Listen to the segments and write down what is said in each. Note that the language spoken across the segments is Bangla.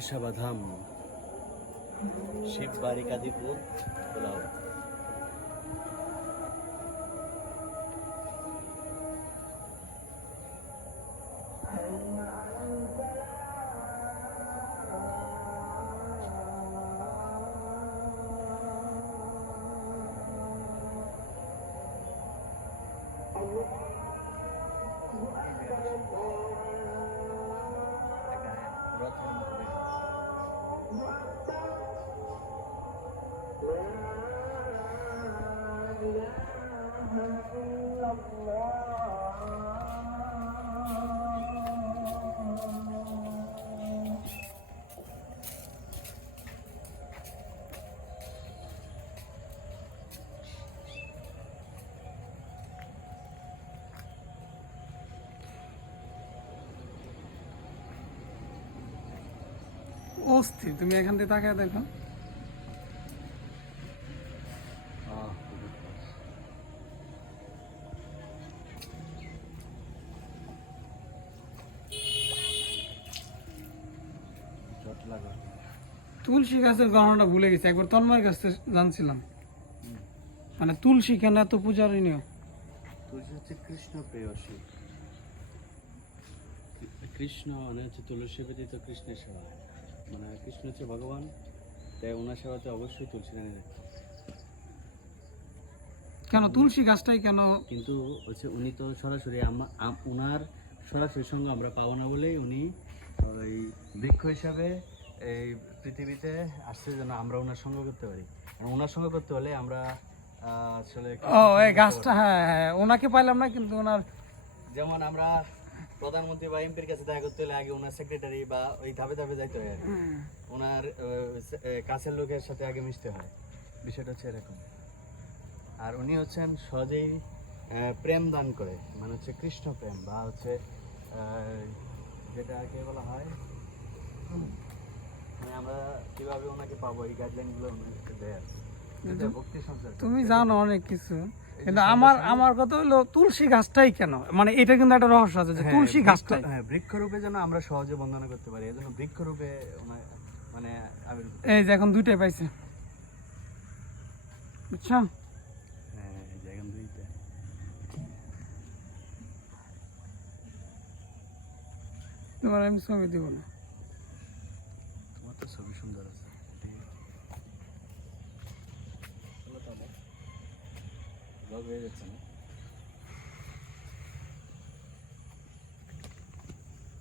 গোসাবাধাম শিববাড়ি কাদিপুর পোলাও। অস্থির, তুমি এখান থেকে তাকায় দেখো। তুলসী গাছের গহনাটা ভুলে গেছি, একবার তন্ময়ের কাছে জানছিলাম, মানে তুলসী কেন এত পূজারণীয়? তুলসী হচ্ছে কৃষ্ণ প্রেয়সী। কৃষ্ণ মানে হচ্ছে তুলসী ব্যতীত কৃষ্ণের সেবা, মানে কৃষ্ণ হচ্ছে ভগবান, তাই ওনার সেবাতে অবশ্যই তুলসী রানী রাখে। কেন তুলসী গাছটাই কেন? কিন্তু হচ্ছে উনি তো সরাসরি ওনার সরাসরি সঙ্গে আমরা পাবো না বলেই উনি ওই বৃক্ষ হিসাবে এই পৃথিবীতে আসছে, যেন আমরা ওনার সঙ্গ করতে পারি। ওনার সঙ্গ করতে হলে আমরা আসলে এই গাছটা, হ্যাঁ হ্যাঁ, ওনাকে পাইলাম না, কিন্তু ওনার যেমন আমরা প্রধানমন্ত্রী বা এমপির কাছে দেখা করতে হলে আগে ওনার সেক্রেটারি বা ওই ধাপে ধাপে যাইতে হয়, ওনার কাছের লোকের সাথে আগে মিশতে হয়। বিষয়টা হচ্ছে এরকম। আর উনি হচ্ছেন সহজেই প্রেম দান করে, মানে হচ্ছে কৃষ্ণ প্রেম, বা হচ্ছে যেটাকে বলা হয়, মানে আমরা কিভাবে ওনাকে পাবো এই গাইডলাইনগুলো ওনাকে দেয় আছে। ভক্তি সঞ্চার। তুমি জানো অনেক কিছু, কিন্তু আমার কথা হলো তুলসী গাছটাই কেন, মানে এটা কিন্তু একটা রহস্য আছে যে তুলসী গাছটাই বৃক্ষরূপে যেন আমরা সহজে বন্দনা করতে পারি, এজন্য বৃক্ষরূপে মানে এই যে এখন দুইটাই পাইছে, বুঝছো? হ্যাঁ, এই যে এখন দুইটা। তোমার আমি ছবি দিব না, তোমার তো ছবি সুন্দর আছে। ব্লগ হয়ে যাচ্ছে না?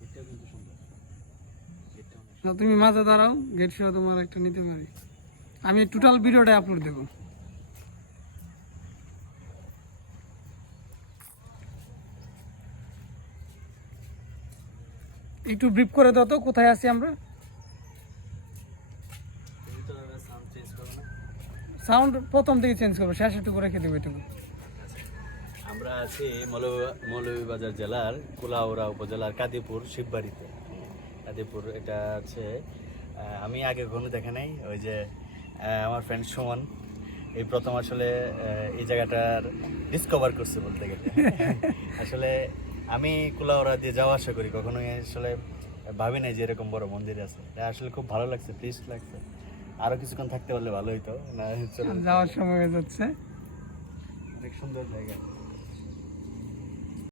এটাও কিন্তু সুন্দর। না তুমি মাঝে দাঁড়াও, গেট সহ তোমার একটা নিতে পারি, আমি টোটাল ভিডিওটা আপলোড দেবো। একটু ব্রিফ করে দাও তো, কোথায় আছি আমরা? তুমি তো সাউন্ড চেঞ্জ করো না? সাউন্ড প্রথম থেকে চেঞ্জ করবো, শেষ একটু রেখে দেবো এটুকু। আমরা আছি মৌলভীবাজার জেলার কুলাউড়া উপজেলার কাদিপুর শিববাড়িতে। কাদিপুর এটা আছে, আমি আগে কোনো দেখা নাই। ওই যে আমার ফ্রেন্ড সুমন এই প্রথম আসলে এই জায়গাটার ডিসকভার করছে বলতে গেলে। আসলে আমি কুলাউড়া দিয়ে যাওয়া আসা করি, কখনোই আসলে ভাবি নাই যে এরকম বড় মন্দির আছে। আসলে খুব ভালো লাগছে, পিস লাগছে। আরো কিছুক্ষণ থাকতে পারলে ভালো হইতো না, যাওয়ার সময় হয়ে যাচ্ছে। অনেক সুন্দর জায়গা।